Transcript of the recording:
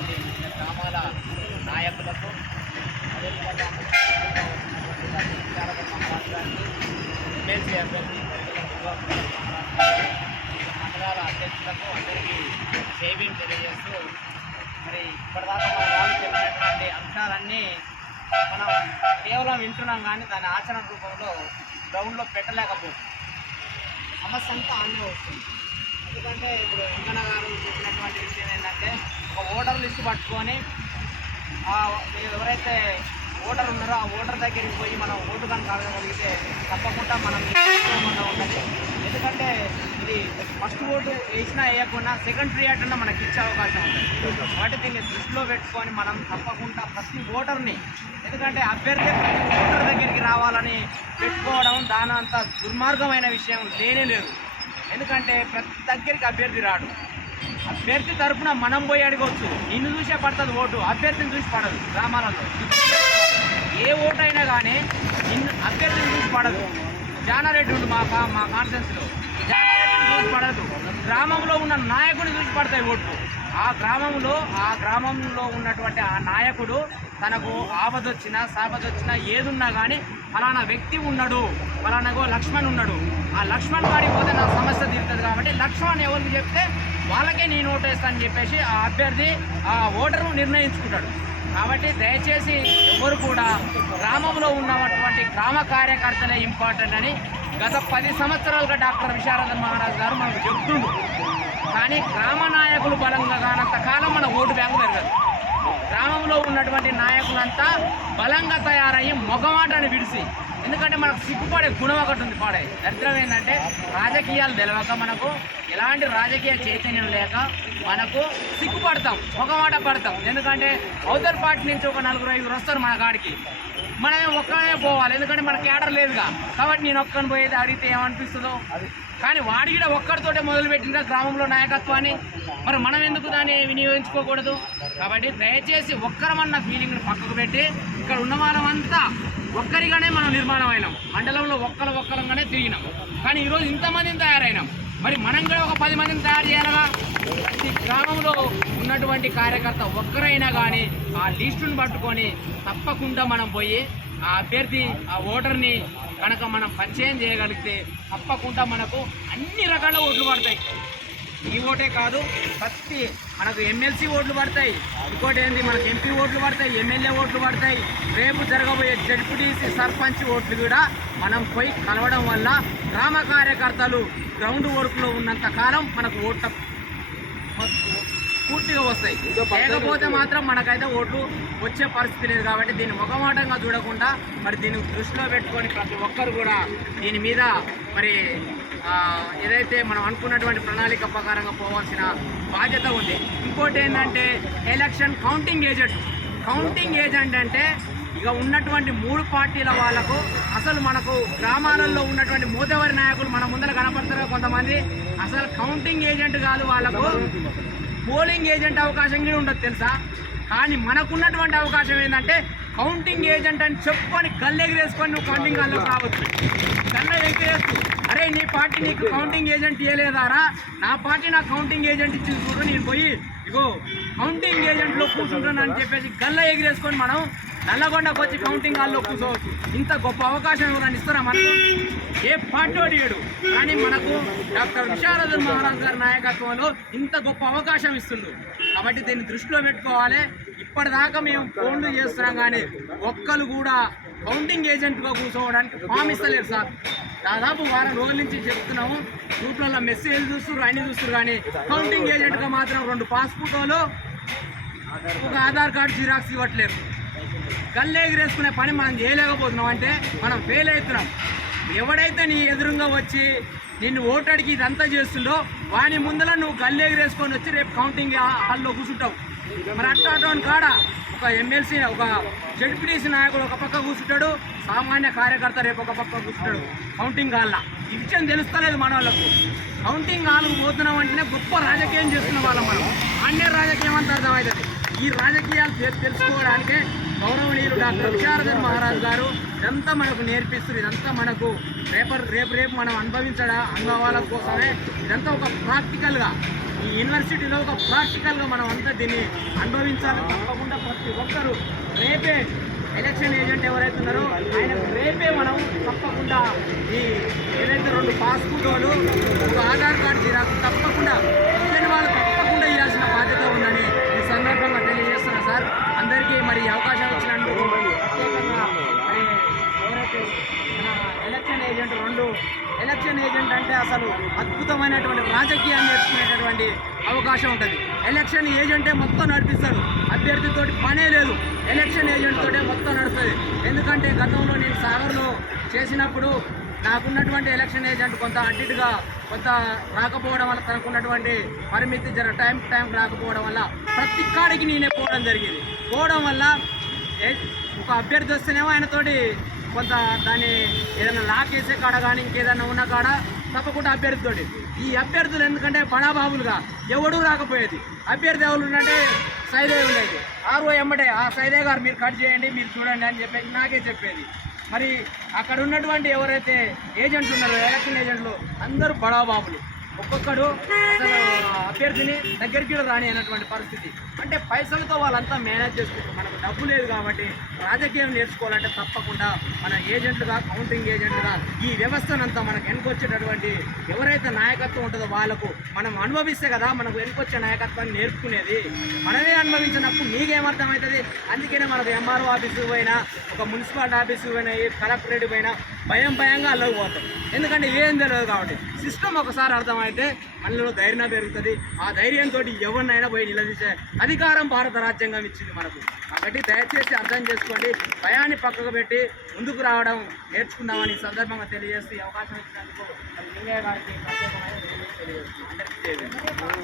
ఉన్నటువంటి వివిధ గ్రామాల నాయకులకు అదేవిధంగా విశారద ఎమ్మెల్సీ అభ్యర్థి మండలాల అధ్యక్షులకు అందరికీ సేవింగ్ తెలియజేస్తూ మరి ఇప్పటిదాకా మన వాళ్ళు చెప్పినటువంటి అంశాలన్నీ మనం కేవలం వింటున్నాం కానీ దాని ఆచరణ రూపంలో గ్రౌండ్లో పెట్టలేకపోతుంది సమస్య అంతా ఆన్నే వస్తుంది ఎందుకంటే ఇప్పుడు వెంకన్న గారు చెప్పినటువంటి విషయం ఏంటంటే ఒక ఓటర్ లిస్ట్ పట్టుకొని ఎవరైతే ఓటర్ ఉన్నారో ఆ ఓటర్ దగ్గరికి పోయి మనం ఓటు కనుక అడగగలిగితే తప్పకుండా మనం ఉండాలి ఎందుకంటే ఇది ఫస్ట్ ఓటు వేసినా వేయకుండా సెకండ్ పీరియడ్ అన్న మనకి ఇచ్చే అవకాశం ఉంటుంది కాబట్టి దీన్ని దృష్టిలో పెట్టుకొని మనం తప్పకుండా ప్రతి ఓటర్ని ఎందుకంటే అభ్యర్థి ప్రతి ఓటర్ దగ్గరికి రావాలని పెట్టుకోవడం దాని అంత దుర్మార్గమైన విషయం లేనే లేదు. ఎందుకంటే ప్రతి దగ్గరికి అభ్యర్థి రాడు. అభ్యర్థి తరఫున మనం పోయి అడగవచ్చు నిన్ను చూసే పడుతుంది ఓటు. అభ్యర్థిని చూసి పడదు గ్రామాలలో. ఏ ఓటు అయినా కానీ నిన్ను అభ్యర్థిని చూసి పడదు. జానారెడ్డి ఉండు మా మా కాన్ఫరెన్స్లో జానారెడ్డిని చూసి పడదు. గ్రామంలో ఉన్న నాయకుడిని చూసి పడతాయి ఓట్లు. ఆ గ్రామంలో ఆ గ్రామంలో ఉన్నటువంటి ఆ నాయకుడు తనకు ఆపదొచ్చినా సాపదొచ్చినా ఏదున్నా కానీ ఫలానా వ్యక్తి ఉన్నాడు. ఫలానాగో లక్ష్మణ్ ఉన్నాడు. ఆ లక్ష్మణ్ గారికి పోతే నా సమస్య తీరుతుంది కాబట్టి లక్ష్మణ్ ఎవరికి చెప్తే వాళ్ళకే నేను ఓటు అని చెప్పేసి ఆ అభ్యర్థి ఆ ఓటరు నిర్ణయించుకుంటాడు. కాబట్టి దయచేసి ఎవరు కూడా గ్రామంలో ఉన్నటువంటి గ్రామ కార్యకర్తలే ఇంపార్టెంట్ అని గత పది సంవత్సరాలుగా డాక్టర్ విశారదన్ మహారాజ్ గారు మనకు చెప్తుండు. కానీ గ్రామ నాయకులు బలంగా కానంత కాలం మన ఓటు బ్యాంకు పెరగదు. గ్రామంలో ఉన్నటువంటి నాయకులంతా బలంగా తయారయ్యి మొగమాటని విడిసి ఎందుకంటే మనకు సిగ్గుపడే గుణం ఒకటి ఉంది పాడే. దరిద్రం ఏంటంటే రాజకీయాలు తెలవక మనకు ఎలాంటి రాజకీయ చైతన్యం లేక మనకు సిగ్గుపడతాం మాట పడతాం. ఎందుకంటే అవతల పార్టీ నుంచి ఒక నలుగురు ఐదుగురు వస్తారు మన కాడికి. మనమే ఒక్కనే పోవాలి ఎందుకంటే మన కేడర్ లేదుగా. కాబట్టి నేను ఒక్కని పోయేది అడిగితే ఏమనిపిస్తుందో? కానీ వాడి కూడా ఒక్కడితోటే మొదలుపెట్టిన గ్రామంలో నాయకత్వాన్ని. మరి మనం ఎందుకు దాన్ని వినియోగించుకోకూడదు? కాబట్టి దయచేసి ఒక్కరమన్న ఫీలింగ్ని పక్కకు పెట్టి ఇక్కడ ఉన్న వాళ్ళమంతా ఒక్కరిగానే మనం నిర్మాణం అయినాం మండలంలో ఒక్కరు ఒక్కరంగానే తిరిగినాం. కానీ ఈరోజు ఇంతమందిని తయారైనాం. మరి మనం కూడా ఒక పది మందిని తయారు చేయాలగా ప్రతి గ్రామంలో ఉన్నటువంటి కార్యకర్త ఒక్కరైనా కానీ ఆ లిస్టును పట్టుకొని తప్పకుండా మనం పోయి ఆ అభ్యర్థి ఆ ఓటర్ని కనుక మనం పరిచయం చేయగలిగితే తప్పకుండా మనకు అన్ని రకాల ఓట్లు పడతాయి. ఈ ఓటే కాదు ప్రతి మనకు ఎమ్మెల్సీ ఓట్లు పడతాయి. ఇంకోటి ఏంటి మనకు ఎంపీ ఓట్లు పడతాయి ఎమ్మెల్యే ఓట్లు పడతాయి. రేపు జరగబోయే జడ్పీటీసీ సర్పంచ్ ఓట్లు కూడా మనం పోయి కలవడం వల్ల గ్రామ కార్యకర్తలు గ్రౌండ్ వర్క్లో ఉన్నంత కాలం మనకు ఓట్ల పూర్తిగా వస్తాయి. లేకపోతే మాత్రం మనకైతే ఓట్లు వచ్చే పరిస్థితి లేదు కాబట్టి దీన్ని ముఖమాటంగా చూడకుండా మరి దీన్ని దృష్టిలో పెట్టుకొని ప్రతి ఒక్కరు కూడా దీని మీద మరి ఏదైతే మనం అనుకున్నటువంటి ప్రణాళిక ప్రకారంగా పోవాల్సిన బాధ్యత ఉంది. ఇంకోటి ఏంటంటే election counting agent. Counting agent అంటే ఇక ఉన్నటువంటి మూడు పార్టీల వాళ్ళకు అసలు మనకు గ్రామాలలో ఉన్నటువంటి మూతవరి నాయకులు మన ముందర కనపడతారు కొంతమంది. అసలు కౌంటింగ్ ఏజెంట్ కాదు వాళ్ళకు. పోలింగ్ ఏజెంట్ అవకాశం కూడా ఉండదు తెలుసా? కానీ మనకున్నటువంటి అవకాశం ఏంటంటే కౌంటింగ్ ఏజెంట్ అని చెప్పుకొని కళ్ళు ఎగిరేసుకొని నువ్వు కౌంటింగ్ హాల్లోకి రావచ్చు. కళ్ళు ఎగిరేస్తూ అరే నీ పార్టీ నీకు కౌంటింగ్ ఏజెంట్ ఇవ్వలేదారా నా పార్టీ నాకు కౌంటింగ్ ఏజెంట్ ఇచ్చింది చూడు నేను పోయి ఇగో కౌంటింగ్ ఏజెంట్లో కూర్చుంటాను అని చెప్పేసి గల్ల ఎగిరేసుకొని మనం నల్లగొండకు వచ్చి కౌంటింగ్ హాల్లో కూర్చోవచ్చు. ఇంత గొప్ప అవకాశం ఎవరైనా ఇస్తారా మనకు? ఏ పార్టీ అడిగాడు కానీ మనకు డాక్టర్ విశారదన్ మహారాజ్ గారి నాయకత్వంలో ఇంత గొప్ప అవకాశం ఇస్తుండ్రు. కాబట్టి దీన్ని దృష్టిలో పెట్టుకోవాలి. ఇప్పటిదాకా మేము ఫోన్లు చేస్తున్నాం కానీ ఒక్కరు కూడా కౌంటింగ్ ఏజెంట్గా కూర్చోవడానికి ఫామ్ ఇస్తలేరు సార్. దాదాపు వారం రోజుల నుంచి చెప్తున్నాము. గ్రూప్లలో మెసేజ్ చూస్తున్నారు అన్ని చూస్తున్నారు కానీ కౌంటింగ్ ఏజెంట్గా మాత్రం రెండు పాస్పోర్ట్లు ఒక ఆధార్ కార్డు జిరాక్స్ ఇవ్వట్లేదు. కళ్ళు ఎగిరేసుకునే పని మనం చేయలేకపోతున్నాం అంటే మనం ఫెయిల్ అవుతున్నాం. ఎవడైతే నీ ఎదురుగా వచ్చి నిన్ను ఓటడికి ఇదంతా చేస్తుండో వాని ముందర నువ్వు కళ్ళు ఎగిరేసుకొని వచ్చి రేపు కౌంటింగ్ హాల్లో కూర్చుంటావు. మరి అట్లా కాడ ఒక ఎమ్మెల్సీ ఒక జడ్పీటీసీ నాయకుడు ఒక పక్క కూర్చుంటాడు సామాన్య కార్యకర్త రేపు ఒక పక్క కూర్చుంటాడు. కౌంటింగ్ హాల్లో. ఈ విషయం తెలుస్తలేదు మన వాళ్ళకు. కౌంటింగ్ హాల్కు పోతున్నాం అంటేనే గొప్ప రాజకీయం చేస్తున్న వాళ్ళం మనం. అన్య రాజకీయం అంత అర్థమవుతుంది. ఈ రాజకీయాలు తెలుసుకోవడానికే గౌరవనీయులు డాక్టర్ విశారదన్ మహారాజ్ గారు ఇదంతా మనకు నేర్పిస్తుంది ఇదంతా మనకు రేపు రేపు రేపు మనం అనుభవించడా అనుభవాల కోసమే ఇదంతా ఒక ప్రాక్టికల్గా యూనివర్సిటీలో ఒక ప్రాక్టికల్గా మనం అంతా దీన్ని అనుభవించాలి. తప్పకుండా ప్రతి ఒక్కరు రేపే ఎలక్షన్ ఏజెంట్ ఎవరైతే ఉన్నారో ఆయన రేపే మనం తప్పకుండా ఈ ఏదైతే రెండు పాస్బుక్లు ఒక ఆధార్ కార్డు జిరాక్స్ తప్పకుండా ఇచ్చిన వాళ్ళు తప్పకుండా ఇవ్వాల్సిన బాధ్యత ఉందని ఈ సందర్భంగా తెలియజేస్తున్నా సార్. అందరికీ మరి అవకాశం ఇచ్చినందుకు ప్రత్యేకంగా మరి ఎవరైతే ఎలక్షన్ ఏజెంట్ రెండు ఎలక్షన్ ఏజెంట్ అంటే అసలు అద్భుతమైనటువంటి రాజకీయాన్ని నేర్చుకునేటటువంటి అవకాశం ఉంటుంది. ఎలక్షన్ ఏజెంటే మొత్తం నడిపిస్తారు. అభ్యర్థితో పనే లేదు. ఎలక్షన్ ఏజెంట్ తోటే మొత్తం నడుస్తుంది. ఎందుకంటే గతంలో నేను సాగర్లో చేసినప్పుడు నాకున్నటువంటి ఎలక్షన్ ఏజెంట్ కొంత అడ్డిగా కొంత రాకపోవడం వల్ల తనకున్నటువంటి పరిమితి జర టైం టైం రాకపోవడం వల్ల ప్రతి కాడికి నేనే పోవడం జరిగింది. పోవడం వల్ల ఏ- ఒక అభ్యర్థి వస్తేనేమో ఆయనతోటి కొంత దాన్ని ఏదైనా లాక్ వేసే కాడ కానీ ఇంకేదైనా ఉన్న కాడ తప్పకుండా అభ్యర్థితోటి. ఈ అభ్యర్థులు ఎందుకంటే బడాబాబులుగా ఎవడూ రాకపోయేది. అభ్యర్థి ఎవరు ఉన్నంటే సైదే ఉండేది. ఆరో ఎమ్మటే ఆ సైదే గారు మీరు కట్ చేయండి మీరు చూడండి అని చెప్పేసి నాకే చెప్పేది. మరి అక్కడ ఉన్నటువంటి ఎవరైతే ఏజెంట్లు ఉన్నారో ఎలక్షన్ ఏజెంట్లు అందరూ బడాబాబులు. ఒక్కొక్కడు అసలు అభ్యర్థిని దగ్గరికి కూడా రాని అయినటువంటి పరిస్థితి. అంటే పైసలతో వాళ్ళంతా మేనేజ్ చేసుకుంటారు. మనకు డబ్బు లేదు కాబట్టి రాజకీయం నేర్చుకోవాలంటే తప్పకుండా మన ఏజెంట్లుగా కౌంటింగ్ ఏజెంట్లుగా ఈ వ్యవస్థనంతా మనకు వెనుకొచ్చేటటువంటి ఎవరైతే నాయకత్వం ఉంటుందో వాళ్ళకు మనం అనుభవిస్తే కదా మనకు వెనుకొచ్చే నాయకత్వాన్ని నేర్చుకునేది. మనమే అనుభవించినప్పుడు నీకేమర్థమవుతుంది అందుకనే మనకు ఎంఆర్ఓ ఆఫీసు పోయినా ఒక మున్సిపాలిటీ ఆఫీసు పోయినా కలెక్టరేట్ పోయినా భయం భయంగా అల్లకి పోతాం. ఎందుకంటే ఏం తెలియదు కాబట్టి. సిస్టమ్ ఒకసారి అర్థమైతే మనలో ధైర్యం పెరుగుతుంది. ఆ ధైర్యంతో ఎవరినైనా పోయి నిలదీసే అధికారం భారత రాజ్యాంగం ఇచ్చింది మనకు. కాబట్టి దయచేసి అర్థం చేసుకోండి. భయాన్ని పక్కకు పెట్టి ముందుకు రావడం నేర్చుకుందామని సందర్భంగా తెలియజేస్తూ అవకాశం ఇచ్చినందుకు లింగయ్య గారికి ప్రత్యేకమైన అందరికీ